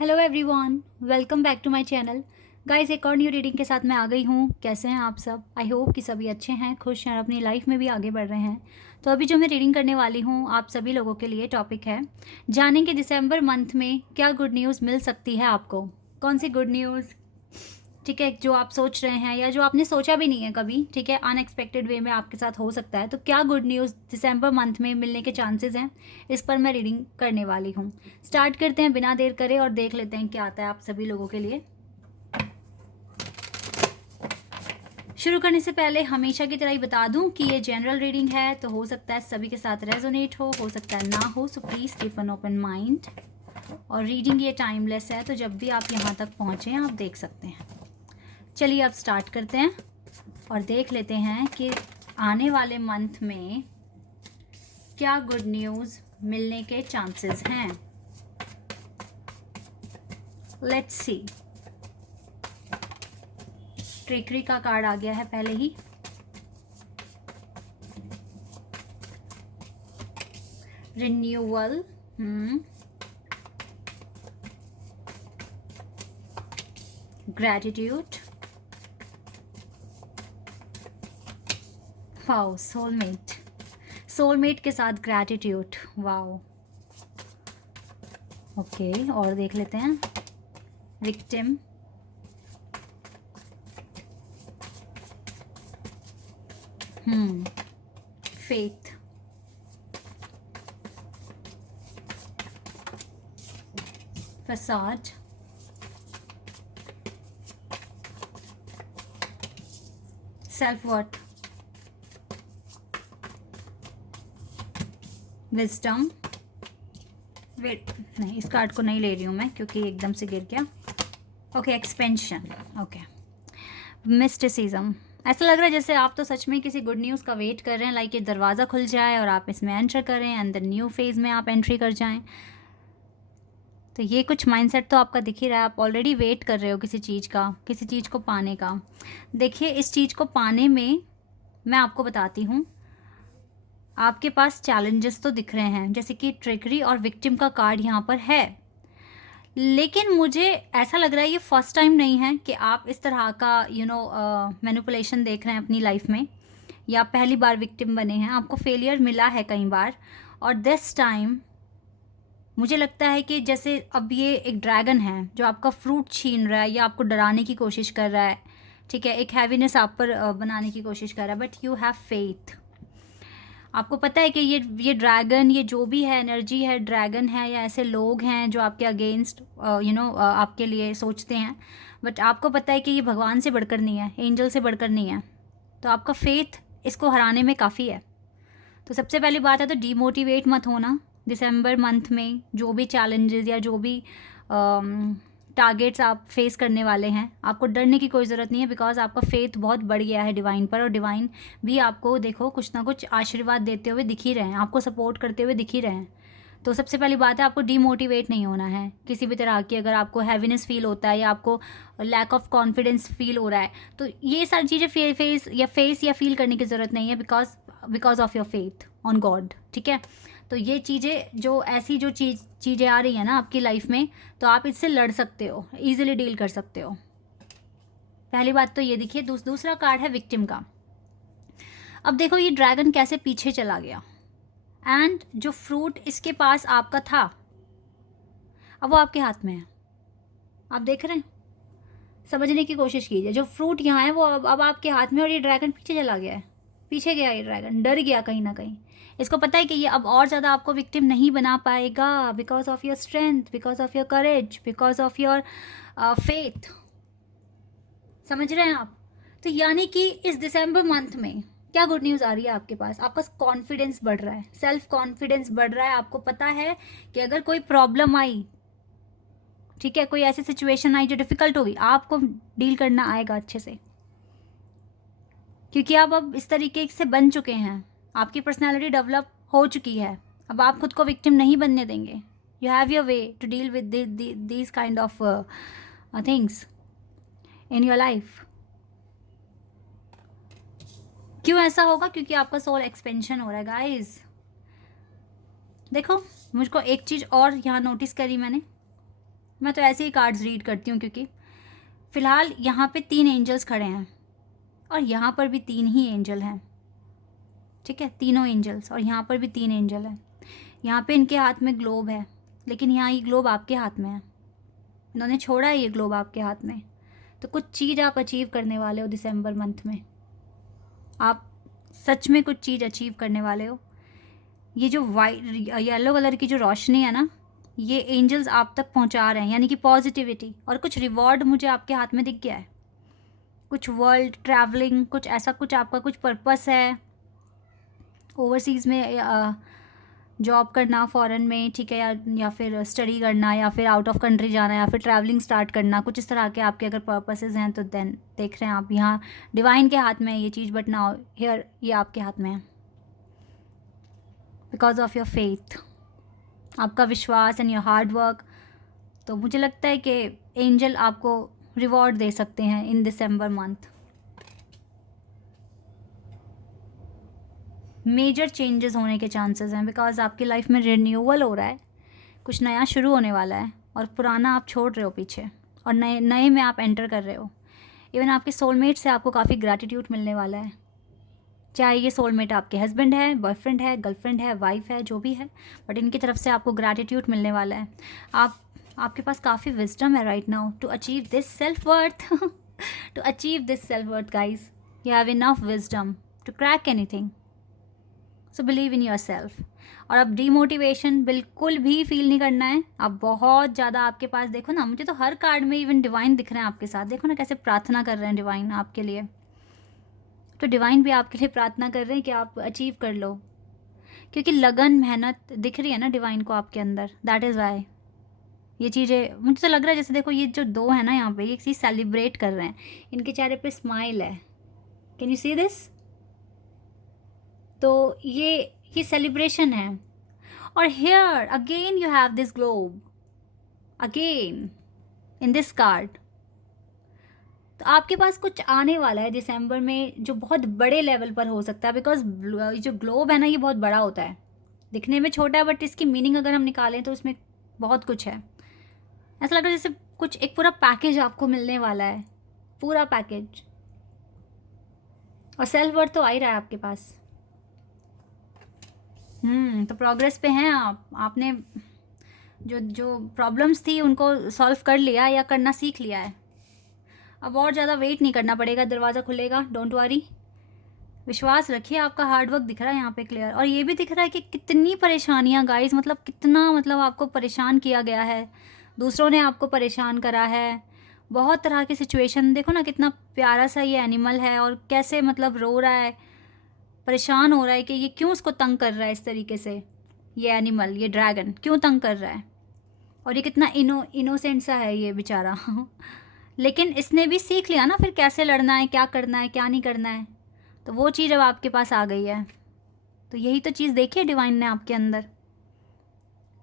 Hello everyone, welcome back to my channel. Guys, एक और new reading के साथ मैं आ गई हूँ। कैसे हैं आप सब? आई होप कि सभी अच्छे हैं, खुश हैं और अपनी लाइफ में भी आगे बढ़ रहे हैं। तो अभी जो मैं रीडिंग करने वाली हूँ आप सभी लोगों के लिए टॉपिक है, जानेंगे दिसंबर मंथ में क्या गुड न्यूज़ मिल सकती है आपको। कौन सी गुड न्यूज़, ठीक है, जो आप सोच रहे हैं या जो आपने सोचा भी नहीं है कभी, ठीक है, अनएक्सपेक्टेड वे में आपके साथ हो सकता है। तो क्या गुड न्यूज़ दिसंबर मंथ में मिलने के चांसेस हैं, इस पर मैं रीडिंग करने वाली हूँ। स्टार्ट करते हैं बिना देर करे और देख लेते हैं क्या आता है आप सभी लोगों के लिए। शुरू करने से पहले हमेशा की तरह ही बता दूं कि ये जनरल रीडिंग है, तो हो सकता है सभी के साथ रेजोनेट हो सकता है ना हो, so please keep an open mind. और रीडिंग ये टाइमलेस है, तो जब भी आप यहाँ तक पहुँचें आप देख सकते हैं। चलिए अब स्टार्ट करते हैं और देख लेते हैं कि आने वाले मंथ में क्या गुड न्यूज़ मिलने के चांसेस हैं। Let's see. ट्रिकरी का कार्ड आ गया है पहले ही। Renewal, gratitude, wow, soulmate. Soulmate के साथ ग्रैटिट्यूड, वाओ। ओके, और देख लेते हैं। Victim, faith, facade, self worth, wisdom. Wait, नहीं, इस कार्ड को नहीं ले रही हूँ मैं क्योंकि एकदम से गिर गया। Okay, expansion. Okay, mysticism. ऐसा लग रहा है जैसे आप तो सच में किसी गुड न्यूज़ का वेट कर रहे हैं, लाइक ये दरवाज़ा खुल जाए और आप इसमें एंटर करें एंड द न्यू फेज़ में आप एंट्री कर जाएं। तो ये कुछ माइंडसेट तो आपका दिख ही रहा है। आप ऑलरेडी वेट कर रहे हो किसी चीज़ का, किसी चीज़ को पाने का। देखिए, इस चीज़ को पाने में मैं आपको बताती हूँ, आपके पास चैलेंजेस तो दिख रहे हैं, जैसे कि ट्रिकरी और विक्टिम का कार्ड यहाँ पर है। लेकिन मुझे ऐसा लग रहा है ये फर्स्ट टाइम नहीं है कि आप इस तरह का मैनिपुलेशन देख रहे हैं अपनी लाइफ में, या पहली बार विक्टिम बने हैं। आपको फेलियर मिला है कई बार, और दिस टाइम मुझे लगता है कि जैसे अब ये एक ड्रैगन है जो आपका फ्रूट छीन रहा है या आपको डराने की कोशिश कर रहा है, ठीक है, एक हैवीनेस आप पर बनाने की कोशिश कर रहा है, बट यू हैव फेथ। आपको पता है कि ये ड्रैगन, ये जो भी है एनर्जी है, ड्रैगन है या ऐसे लोग हैं जो आपके अगेंस्ट आपके लिए सोचते हैं, बट आपको पता है कि ये भगवान से बढ़कर नहीं है, एंजल से बढ़कर नहीं है। तो आपका फेथ इसको हराने में काफ़ी है। तो सबसे पहली बात है, तो डीमोटिवेट मत होना। दिसंबर मंथ में जो भी चैलेंजेस या जो भी टारगेट्स आप फेस करने वाले हैं, आपको डरने की कोई ज़रूरत नहीं है, बिकॉज आपका फेथ बहुत बढ़ गया है डिवाइन पर, और डिवाइन भी आपको देखो कुछ ना कुछ आशीर्वाद देते हुए दिख ही रहे हैं, आपको सपोर्ट करते हुए दिख ही रहे हैं। तो सबसे पहली बात है, आपको डीमोटिवेट नहीं होना है किसी भी तरह की। अगर आपको हैवीनेस फील होता है या आपको लैक ऑफ कॉन्फिडेंस फील हो रहा है, तो ये सारी चीज़ें फेस या फील करने की ज़रूरत नहीं है, because of your faith on God, ठीक है। तो ये चीज़ें जो ऐसी जो चीज़ें आ रही हैं ना आपकी लाइफ में, तो आप इससे लड़ सकते हो, ईजिली डील कर सकते हो। पहली बात तो ये देखिए। दूसरा कार्ड है विक्टिम का। अब देखो ये ड्रैगन कैसे पीछे चला गया, एंड जो फ्रूट इसके पास आपका था अब वो आपके हाथ में है। आप देख रहे हैं, समझने की कोशिश कीजिए। जो फ्रूट यहाँ है वो अब आपके हाथ में, और ये ड्रैगन पीछे चला गया है, पीछे गया ये ड्रैगन, डर गया कहीं ना कहीं। इसको पता है कि ये अब और ज़्यादा आपको विक्टिम नहीं बना पाएगा, because of your strength, because of your courage, because of your faith. समझ रहे हैं आप? तो यानी कि इस दिसंबर मंथ में क्या गुड न्यूज़ आ रही है आपके पास? आपका कॉन्फिडेंस बढ़ रहा है, सेल्फ कॉन्फिडेंस बढ़ रहा है। आपको पता है कि अगर कोई प्रॉब्लम आई, ठीक है, कोई ऐसी सिचुएशन आई जो डिफ़िकल्ट होगी, आपको डील करना आएगा अच्छे से, क्योंकि आप अब इस तरीके से बन चुके हैं, आपकी पर्सनालिटी डेवलप हो चुकी है। अब आप खुद को विक्टिम नहीं बनने देंगे। You have your way to deal with these kind of things in your life. क्यों ऐसा होगा? क्योंकि आपका सोल एक्सपेंशन हो रहा है गाइज। देखो, मुझको एक चीज़ और यहाँ नोटिस करी मैंने, मैं तो ऐसे ही कार्ड्स रीड करती हूँ, क्योंकि फ़िलहाल यहाँ पे 3 एंजल्स खड़े हैं और यहाँ पर भी 3 ही एंजल हैं, ठीक है, तीनों एंजल्स, और यहाँ पर भी 3 एंजल हैं। यहाँ पे इनके हाथ में ग्लोब है, लेकिन यहाँ ये ग्लोब आपके हाथ में है, इन्होंने छोड़ा है ये ग्लोब आपके हाथ में। तो कुछ चीज़ आप अचीव करने वाले हो दिसंबर मंथ में, आप सच में कुछ चीज़ अचीव करने वाले हो। ये जो वाइट येलो कलर की जो रोशनी है ना, ये एंजल्स आप तक पहुंचा रहे हैं, यानी कि पॉजिटिविटी, और कुछ रिवॉर्ड मुझे आपके हाथ में दिख गया है, कुछ वर्ल्ड ट्रैवलिंग, कुछ ऐसा, कुछ आपका कुछ पर्पस है, ओवरसीज़ में जॉब करना फॉरेन में, ठीक है, या फिर स्टडी करना, या फिर आउट ऑफ कंट्री जाना, या फिर ट्रैवलिंग स्टार्ट करना, कुछ इस तरह के आपके अगर पर्पसेस हैं तो देन देख रहे हैं आप यहाँ डिवाइन के हाथ में है ये चीज़, बट नाउ हियर ये आपके हाथ में है बिकॉज ऑफ योर फेथ, आपका विश्वास एंड योर हार्ड वर्क। तो मुझे लगता है कि एंजल आपको रिवॉर्ड दे सकते हैं इन दिसंबर मंथ। मेजर चेंजेस होने के चांसेस हैं, बिकॉज आपकी लाइफ में रिन्यूअल हो रहा है, कुछ नया शुरू होने वाला है, और पुराना आप छोड़ रहे हो पीछे, और नए नए में आप एंटर कर रहे हो। इवन आपके सोलमेट से आपको काफ़ी ग्रैटिट्यूड मिलने वाला है, चाहे ये सोलमेट आपके हस्बैंड है, बॉयफ्रेंड है, गर्लफ्रेंड है, वाइफ है, जो भी है, बट इनकी तरफ से आपको ग्रैटिट्यूड मिलने वाला है। आपके पास काफ़ी विजडम है right now to achieve this self worth to achieve this self worth guys, you have enough wisdom to crack anything, so believe in yourself. और अब डीमोटिवेशन बिल्कुल भी फील नहीं करना है। अब बहुत ज़्यादा आपके पास, देखो ना, मुझे तो हर कार्ड में इवन डिवाइन दिख रहे हैं आपके साथ, देखो ना कैसे प्रार्थना कर रहे हैं डिवाइन आपके लिए। तो डिवाइन भी आपके लिए प्रार्थना कर रहे हैं कि आप अचीव कर लो, क्योंकि लगन मेहनत दिख रही है ना डिवाइन को आपके अंदर, दैट इज़ वाई ये चीज़ें। मुझे तो लग रहा है जैसे, देखो ये जो 2 है ना यहाँ पे, ये चीज़ सेलिब्रेट कर रहे हैं, इनके चेहरे पे स्माइल है, कैन यू सी दिस? तो ये सेलिब्रेशन है। और here again you have this globe again in this card. तो आपके पास कुछ आने वाला है दिसंबर में जो बहुत बड़े लेवल पर हो सकता है, बिकॉज जो ग्लोब है ना, ये बहुत बड़ा होता है, दिखने में छोटा है, बट इसकी मीनिंग अगर हम निकालें तो इसमें बहुत कुछ है। ऐसा लग रहा है जैसे कुछ एक पूरा पैकेज आपको मिलने वाला है, पूरा पैकेज। और सेल्फ वर्थ तो आ ही रहा है आपके पास। तो प्रोग्रेस पे हैं आप, आपने जो प्रॉब्लम्स थी उनको सॉल्व कर लिया या करना सीख लिया है। अब और ज़्यादा वेट नहीं करना पड़ेगा, दरवाज़ा खुलेगा, डोंट वरी, विश्वास रखिए, आपका हार्डवर्क दिख रहा है यहाँ पे क्लियर। और ये भी दिख रहा है कि कितनी परेशानियाँ गाइस, मतलब कितना, मतलब आपको परेशान किया गया है, दूसरों ने आपको परेशान करा है, बहुत तरह की सिचुएशन। देखो ना कितना प्यारा सा ये एनिमल है, और कैसे मतलब रो रहा है, परेशान हो रहा है कि ये क्यों उसको तंग कर रहा है इस तरीके से, ये एनिमल, ये ड्रैगन क्यों तंग कर रहा है, और ये कितना इनोसेंट सा है ये बेचारा लेकिन इसने भी सीख लिया ना फिर कैसे लड़ना है, क्या करना है, क्या नहीं करना है। तो वो चीज़ अब आपके पास आ गई है। तो यही तो चीज़ देखी है डिवाइन ने आपके अंदर।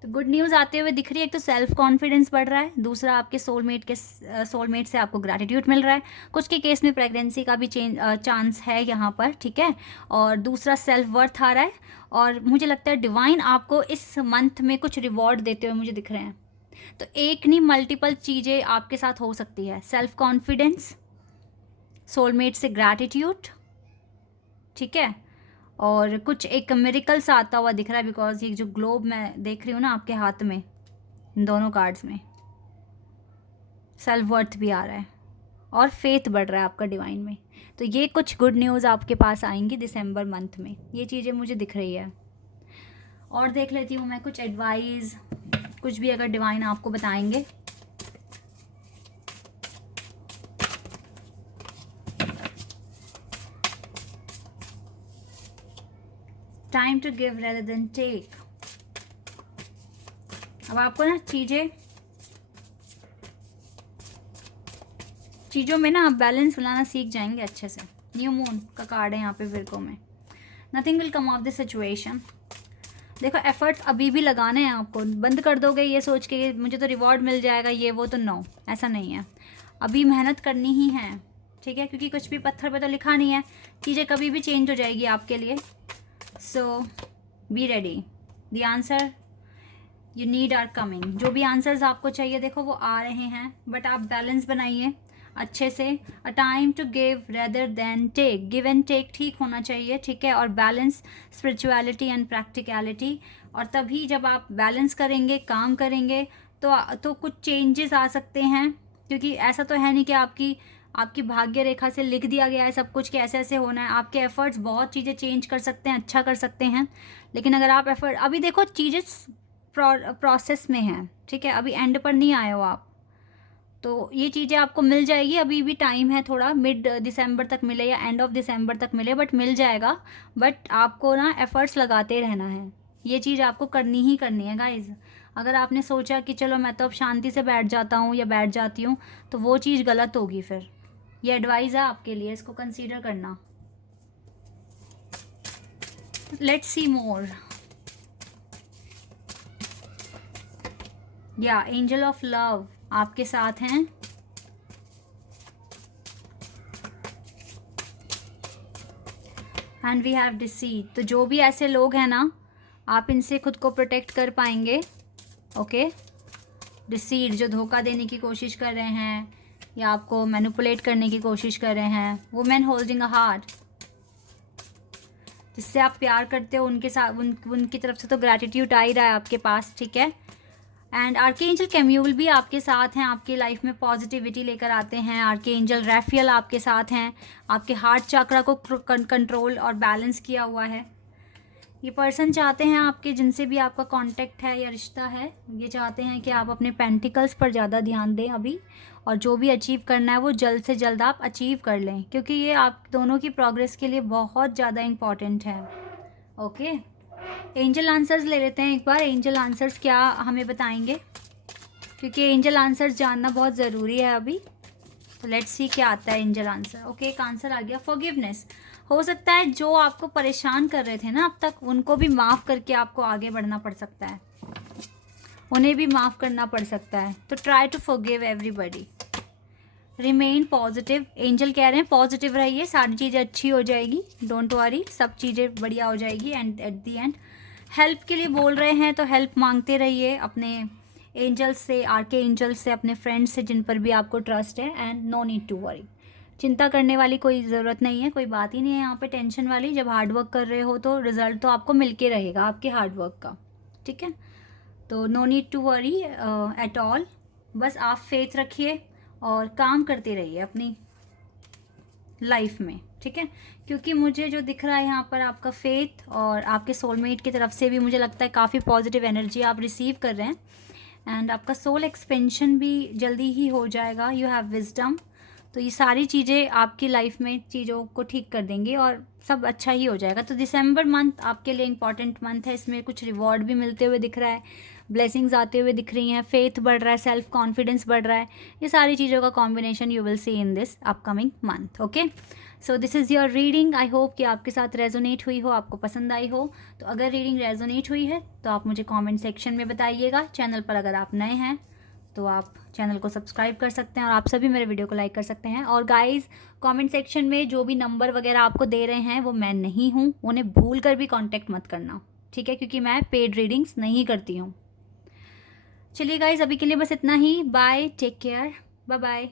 तो गुड न्यूज़ आते हुए दिख रही है। एक तो सेल्फ कॉन्फिडेंस बढ़ रहा है, दूसरा आपके सोलमेट से आपको ग्रैटिट्यूड मिल रहा है, कुछ के केस में प्रेगनेंसी का भी चांस है यहाँ पर, ठीक है, और दूसरा सेल्फ वर्थ आ रहा है। और मुझे लगता है डिवाइन आपको इस मंथ में कुछ रिवॉर्ड देते हुए मुझे दिख रहे हैं। तो एक नहीं, मल्टीपल चीज़ें आपके साथ हो सकती है। सेल्फ कॉन्फिडेंस, सोलमेट से ग्रैटिट्यूड, ठीक है, और कुछ एक मिरेकल सा आता हुआ दिख रहा है, बिकॉज ये जो ग्लोब मैं देख रही हूँ ना आपके हाथ में, इन दोनों कार्ड्स में सेल्फ वर्थ भी आ रहा है और फेथ बढ़ रहा है आपका डिवाइन में। तो ये कुछ गुड न्यूज़ आपके पास आएंगी दिसंबर मंथ में, ये चीज़ें मुझे दिख रही है। और देख लेती हूँ मैं कुछ एडवाइस, कुछ भी अगर डिवाइन आपको बताएंगे। Time to give rather than take. अब आपको ना चीज़ों में ना आप बैलेंस बनाना सीख जाएंगे अच्छे से। न्यू मून का कार्ड है यहाँ पे विर्गो में। Nothing will come of this situation. देखो एफर्ट्स अभी भी लगाने हैं आपको, बंद कर दोगे ये सोच के मुझे तो रिवॉर्ड मिल जाएगा ये वो, तो नो, ऐसा नहीं है, अभी मेहनत करनी ही है, ठीक है, क्योंकि कुछ भी पत्थर पे तो लिखा नहीं है, चीज़ें कभी भी चेंज हो जाएगी आपके लिए। So be ready. The answer you need are coming. जो भी आंसर्स आपको चाहिए देखो वो आ रहे हैं, बट आप बैलेंस बनाइए अच्छे से। Uh time to give rather than take, give and take ठीक होना चाहिए, ठीक है। और बैलेंस स्पिरिचुअलिटी एंड प्रैक्टिकलिटी। और तभी जब आप बैलेंस करेंगे, काम करेंगे, तो कुछ चेंजेस आ सकते हैं। क्योंकि ऐसा तो है नहीं कि आपकी भाग्य रेखा से लिख दिया गया है सब कुछ कि ऐसे ऐसे होना है। आपके एफर्ट्स बहुत चीज़ें चेंज कर सकते हैं, अच्छा कर सकते हैं। लेकिन अगर आप एफर्ट, अभी देखो चीज़ें प्रोसेस में हैं, ठीक है, अभी एंड पर नहीं आए हो आप, तो ये चीज़ें आपको मिल जाएगी। अभी भी टाइम है थोड़ा, मिड दिसंबर तक मिले या एंड ऑफ दिसंबर तक मिले, बट मिल जाएगा। बट आपको ना एफर्ट्स लगाते रहना है, ये चीज़ आपको करनी ही करनी है गाइज। अगर आपने सोचा कि चलो मैं तो अब शांति से बैठ जाता हूँ या बैठ जाती हूँ, तो वो चीज़ गलत होगी फिर। ये एडवाइस है आपके लिए, इसको कंसीडर करना। Let's see more. या एंजल ऑफ लव आपके साथ हैं। And we have decide. तो जो भी ऐसे लोग हैं ना, आप इनसे खुद को प्रोटेक्ट कर पाएंगे। ओके, डिसीड जो धोखा देने की कोशिश कर रहे हैं या आपको मैनिपुलेट करने की कोशिश कर रहे हैं। वुमेन होल्डिंग अ हार्ट, जिससे आप प्यार करते हो उनके साथ, उनकी तरफ से तो ग्रैटिट्यूड आ ही रहा है आपके पास, ठीक है। एंड आर्कएंजल कैम्यूल भी आपके साथ हैं, आपकी लाइफ में पॉजिटिविटी लेकर आते हैं। आर्कएंजल रैफियल आपके साथ हैं, आपके हार्ट चक्रा को कंट्रोल और बैलेंस किया हुआ है। ये पर्सन चाहते हैं आपके, जिनसे भी आपका कांटेक्ट है या रिश्ता है, ये चाहते हैं कि आप अपने पेंटिकल्स पर ज़्यादा ध्यान दें अभी, और जो भी अचीव करना है वो जल्द से जल्द आप अचीव कर लें, क्योंकि ये आप दोनों की प्रोग्रेस के लिए बहुत ज़्यादा इम्पॉर्टेंट है। ओके, एंजल आंसर्स ले लेते हैं एक बार। एंजल आंसर्स क्या हमें बताएंगे, क्योंकि एंजल आंसर्स जानना बहुत ज़रूरी है अभी। तो लेट्स सी क्या आता है एंजल आंसर। ओके, एक आंसर आ गया, फॉरगिवनेस। हो सकता है जो आपको परेशान कर रहे थे ना अब तक, उनको भी माफ़ करके आपको आगे बढ़ना पड़ सकता है, उन्हें भी माफ़ करना पड़ सकता है। तो try to forgive everybody, remain positive. Angel कह रहे हैं पॉजिटिव रहिए, सारी चीज़ें अच्छी हो जाएगी, डोंट वरी, सब चीज़ें बढ़िया हो जाएगी। And at the and help के लिए बोल रहे हैं, तो हेल्प मांगते रहिए अपने एंजल्स से, आर्के एंजल्स से, अपने फ्रेंड्स से जिन पर भी आपको ट्रस्ट है। And no need to worry, चिंता करने वाली कोई ज़रूरत नहीं है, कोई बात ही नहीं है यहाँ पे टेंशन वाली। जब हार्ड वर्क कर रहे हो तो रिजल्ट तो आपको मिल के रहेगा आपके हार्ड वर्क का, ठीक है। तो no need to worry at all, बस आप फेथ रखिए और काम करते रहिए अपनी लाइफ में, ठीक है। क्योंकि मुझे जो दिख रहा है यहाँ पर, आपका फेथ और आपके सोलमेट की तरफ से भी मुझे लगता है काफ़ी पॉजिटिव एनर्जी आप रिसीव कर रहे हैं। एंड आपका सोल एक्सपेंशन भी जल्दी ही हो जाएगा। You have wisdom. तो ये सारी चीज़ें आपकी लाइफ में चीज़ों को ठीक कर देंगी और सब अच्छा ही हो जाएगा। तो दिसंबर मंथ आपके लिए इम्पॉर्टेंट मंथ है, इसमें कुछ रिवॉर्ड भी मिलते हुए दिख रहा है, ब्लेसिंग्स आते हुए दिख रही हैं, फेथ बढ़ रहा है, सेल्फ कॉन्फिडेंस बढ़ रहा है। ये सारी चीज़ों का combination you will see in this upcoming month. Okay, so this is your reading. I hope कि आपके साथ रेजोनेट हुई हो, आपको पसंद आई हो। तो अगर रीडिंग रेजोनेट हुई है तो आप मुझे कमेंट सेक्शन में बताइएगा। चैनल पर अगर आप नए हैं तो आप चैनल को सब्सक्राइब कर सकते हैं और आप सभी मेरे वीडियो को लाइक कर सकते हैं। और गाइस, कमेंट सेक्शन में जो भी नंबर वगैरह आपको दे रहे हैं वो मैं नहीं हूँ, उन्हें भूल कर भी कांटेक्ट मत करना, ठीक है, क्योंकि मैं पेड रीडिंग्स नहीं करती हूँ। चलिए गाइस, अभी के लिए बस इतना ही। Bye, take care, bye bye.